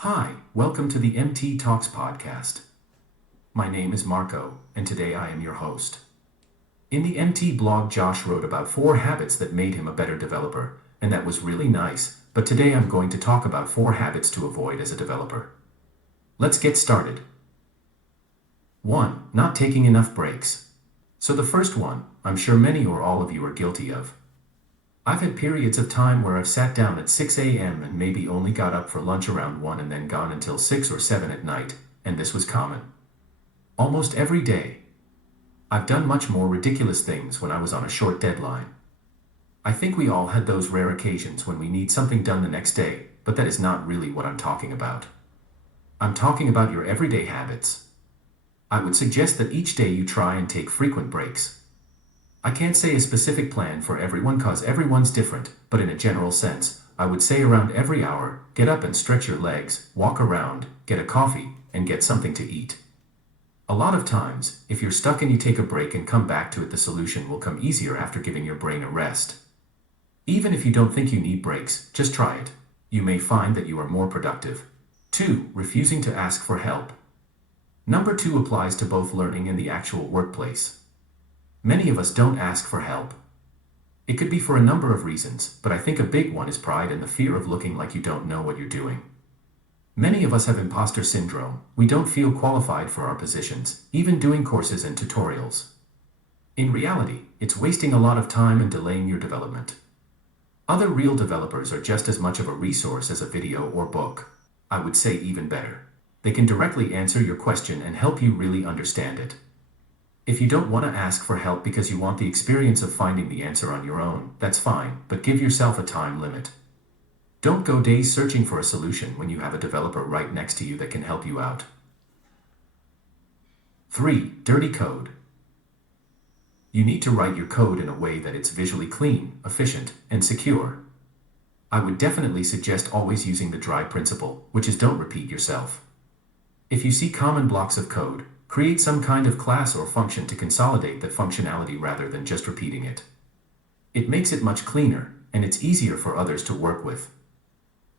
Hi, welcome to the MT Talks podcast. My name is Marco, and today I am your host. In the MT blog, Josh wrote about 4 habits that made him a better developer, and that was really nice, but today I'm going to talk about 4 habits to avoid as a developer. Let's get started. 1. Not taking enough breaks. So the first one, I'm sure many or all of you are guilty of. I've had periods of time where I've sat down at 6 a.m. and maybe only got up for lunch around 1 and then gone until 6 or 7 at night, and this was common. Almost every day. I've done much more ridiculous things when I was on a short deadline. I think we all had those rare occasions when we need something done the next day, but that is not really what I'm talking about. I'm talking about your everyday habits. I would suggest that each day you try and take frequent breaks. I can't say a specific plan for everyone cause everyone's different, but in a general sense, I would say around every hour, get up and stretch your legs, walk around, get a coffee, and get something to eat. A lot of times, if you're stuck and you take a break and come back to it, the solution will come easier after giving your brain a rest. Even if you don't think you need breaks, just try it. You may find that you are more productive. 2. Refusing to ask for help. Number 2 applies to both learning and the actual workplace. Many of us don't ask for help. It could be for a number of reasons, but I think a big one is pride and the fear of looking like you don't know what you're doing. Many of us have imposter syndrome. We don't feel qualified for our positions, even doing courses and tutorials. In reality, it's wasting a lot of time and delaying your development. Other real developers are just as much of a resource as a video or book. I would say even better. They can directly answer your question and help you really understand it. If you don't want to ask for help because you want the experience of finding the answer on your own, that's fine, but give yourself a time limit. Don't go days searching for a solution when you have a developer right next to you that can help you out. 3. Dirty code. You need to write your code in a way that it's visually clean, efficient, and secure. I would definitely suggest always using the dry principle, which is don't repeat yourself. If you see common blocks of code, create some kind of class or function to consolidate that functionality rather than just repeating it. It makes it much cleaner, and it's easier for others to work with.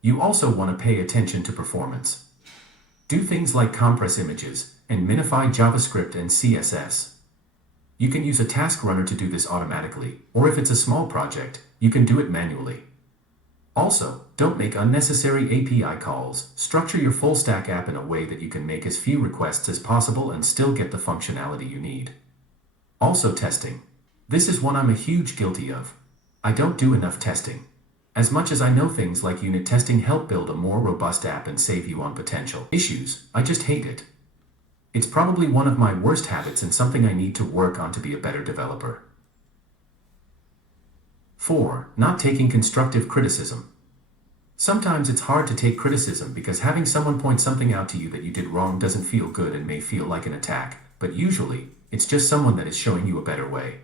You also want to pay attention to performance. Do things like compress images and minify JavaScript and CSS. You can use a task runner to do this automatically, or if it's a small project, you can do it manually. Also, don't make unnecessary API calls. Structure your full stack app in a way that you can make as few requests as possible and still get the functionality you need. Also, testing. This is one I'm a huge guilty of. I don't do enough testing. As much as I know things like unit testing help build a more robust app and save you on potential issues, I just hate it. It's probably one of my worst habits and something I need to work on to be a better developer. 4. Not taking constructive criticism. Sometimes it's hard to take criticism because having someone point something out to you that you did wrong doesn't feel good and may feel like an attack, but usually, it's just someone that is showing you a better way.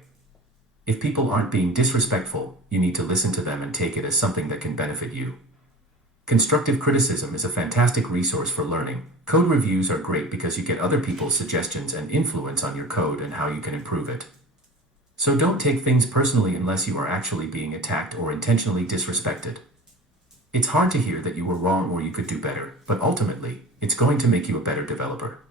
If people aren't being disrespectful, you need to listen to them and take it as something that can benefit you. Constructive criticism is a fantastic resource for learning. Code reviews are great because you get other people's suggestions and influence on your code and how you can improve it. So don't take things personally unless you are actually being attacked or intentionally disrespected. It's hard to hear that you were wrong or you could do better, but ultimately, it's going to make you a better developer.